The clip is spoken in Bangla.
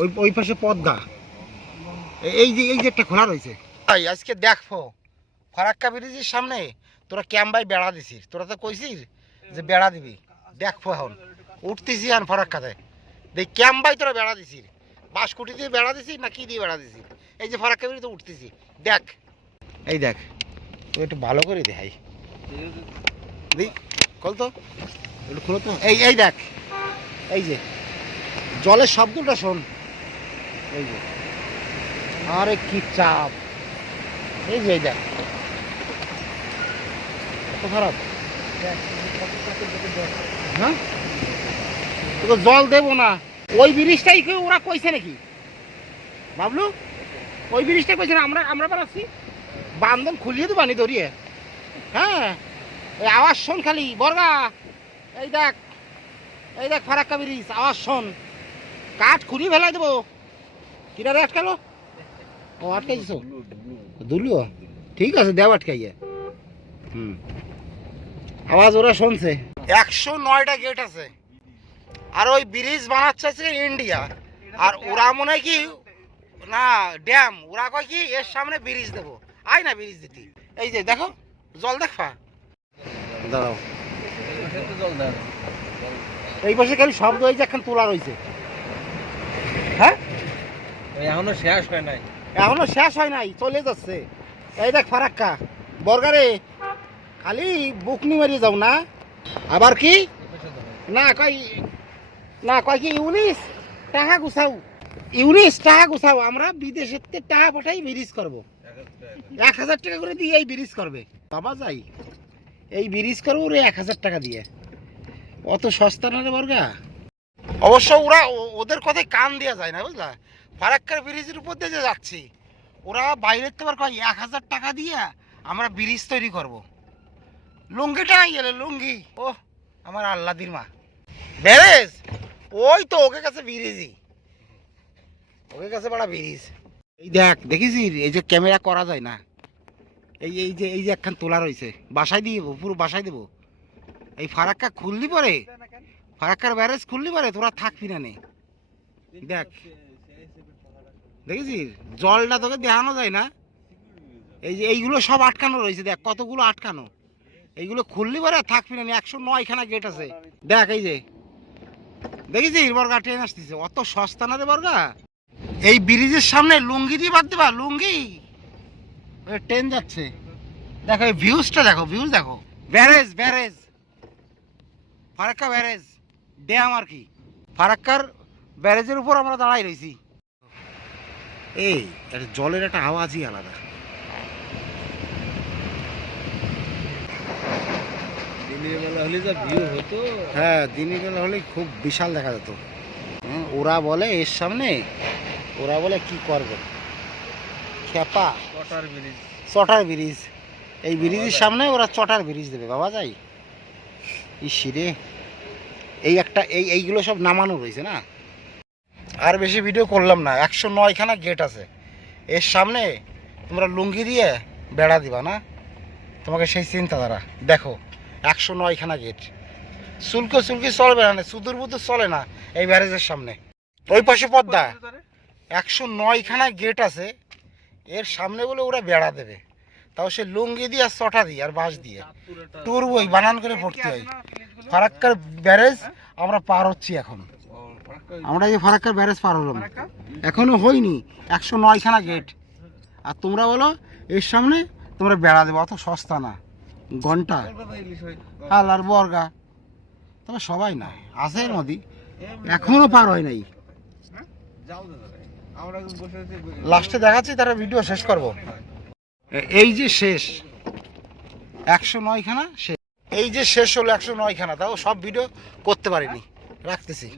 ওই ওই পাশে পদ্মা, এই যে একটা খোলা রয়েছে। আজকে দেখো ফারাক্কা ব্রিজের সামনে তোরা ক্যাম্বাই বেড়া দিছিস, তোরা তো কইছিস যে বেড়া দিবি। দেখো এখন উঠতেছি আর ফারাক্কাতে দেখ ক্যাম্বাই তোরা বেড়া দিছিস, বাঁশকুটি দিয়ে বেড়া দিছিস না কি দিয়ে বেড়া দিছিস? এই যে ফারাক্কা ব্রিজে উঠতেছি দেখ, এই দেখ তুই একটু ভালো করে দেখাই দি কল তো একটু খুলো তো। এই দেখ, এই যে জলের শব্দটা শোন, এই যে আরে কি চাপ, এই যে দেখ কত খারাপ। হ্যাঁ তোকে জল দেবো না, ওই ব্রিজটাই ওরা কইছে নাকি বাবলু? ওই ব্রিজটা কইছে না, আমরা বেড়াচ্ছি বান্ধন খুলিয়ে তো বানি ধরিয়ে। হ্যাঁ এই আওয়াজ শোন খালি বর্গা, এই দেখ ফারাক্কা ব্রিজ, আওয়াজ শোন, কাঠ খুলি ফেলাই দেবো। কিনারে আটকালো? ও আটকাইছিস দুলু, ঠিক আছে দেও আটকাইয়ে। আওয়াজ ওরা শুনছে। 109টা গেট আছে, আর ওই ব্রিজ বানাচ্ছে ইন্ডিয়া, আর ওরা মনে হয় কি না ড্যাম, ওরা কয় কি এর সামনে ব্রিজ দেবো। আয় না ব্রিজ দিতে, এই যে দেখো জল দেখা দাঁড়াও, এই পাশে খালি শব্দ, এই যে এখন তোলা রয়েছে। হ্যাঁ এখনো শেষ হয় নাই, এখনো শেষ হয় নাই, চলে যাচ্ছে। এই দেখ ফারাক্কা বর্গারে খালি বুকনি মারিয়ে যাও না, আবার কি না কয় কি ইউনিস টাকা গুছাও, ইউনিস টাকা গুছাও, আমরা বিদেশের টাকা পাঠাই ব্রিজ করবো, 1000 টাকা করে দিয়ে এই ব্রিজ করবে। বাবা যাই এই ব্রিজ করবো রে 1000 টাকা দিয়ে, অত সস্তা না রে বর্গা। অবশ্য ওরা ওদের কথায় কান দেওয়া যায় না বুঝলা, ফারাক্কার ব্রিজের উপর দিয়ে যে যাচ্ছি, ওরা বাইরের তো কয় 1000 টাকা দিয়ে আমরা ব্রিজ তৈরি করব। লুঙ্গিটা গেলে লুঙ্গি, ও আমার আল্লাদির মা ব্যারেজ, ওই তো ওকে কাছে ব্রিজই, ওকে কাছে বড় ব্রিজ। এই দেখ দেখিস এই যে ক্যামেরা করা যায় না, এই যে একখান তোলা রয়েছে, বাসায় দিয়ে দেবো, পুরো বাসায় দেবো। এই ফারাক্কা খুললি পরে, ফারাক্কার ব্যারেজ খুললি পরে তোরা থাকবি না নে। দেখ দেখেছিস জলটা তোকে দেখানো যায় না, এই যে এইগুলো সব আটকানো রয়েছে, দেখ কতগুলো আটকানো, এইগুলো খুললি পরে থাকবি না। 109খানা গেট আছে দেখ, এই যে দেখেছিস বর্গা ট্রেন আসতেছে, অত সস্তা না রে বর্গা। এই ব্রিজের সামনে লুঙ্গি দিয়ে বাদ দেবা, লুঙ্গি ট্রেন যাচ্ছে। দেখো এই ভিউজটা দেখো, ভিউজ দেখো, ব্যারেজ ফারাক্কা ব্যারেজ ড্যাম আর কি, ফারাক্কার ব্যারেজের উপর আমরা দাঁড়াই রয়েছি। এই জলের একটা আওয়াজই আলাদা। দিনের বেলা হলে যা ভিউ হতো, হ্যাঁ দিনের বেলা হলে খুব বিশাল দেখা যেত। ওরা বলে এর সামনে, ওরা বলে কি করবে খেপা চটার ব্রিজ, এই ব্রিজের সামনে ওরা চটার ব্রিজ দেবে। বাবা যাই ইসিরে এই একটা এইগুলো সব নামানো রয়েছে না। আর বেশি ভিডিও করলাম না, 109খানা গেট আছে, এর সামনে তোমরা লুঙ্গি দিয়ে বেড়া দিবা না, তোমাকে সেই চিন্তাধারা। দেখো 109খানা গেট, সুলকি চলবে না, সুদূর বুদুর চলে না এই ব্যারেজের সামনে। ওই পাশে পদ্মা, 109খানা গেট আছে, এর সামনে বলে ওরা বেড়া দেবে, তাও সে লুঙ্গি দিয়ে আর চটা দিয়ে আর বাঁশ দিয়ে টুর বই বানান করে ভর্তি হয়। ফারাক্কার ব্যারেজ আমরা পার হচ্ছি এখন, আমরা এই ফারাক্কার ব্যারেজ পার হলাম, এখনো হয়নি। 109খানা গেট, আর তোমরা বলো এর সামনে তোমরা বেড়া দেবো, অত সস্তা না। ঘন্টা হাল আর বর্গা, তবে সবাই না আছে নদী, এখনো পার হয় নাই। লাস্টে দেখাচ্ছি, তারা ভিডিও শেষ করব। এই যে শেষ 109খানা শেষ, এই যে শেষ হলো 109খানা, তাও সব ভিডিও করতে পারিনি, রাখতেছি।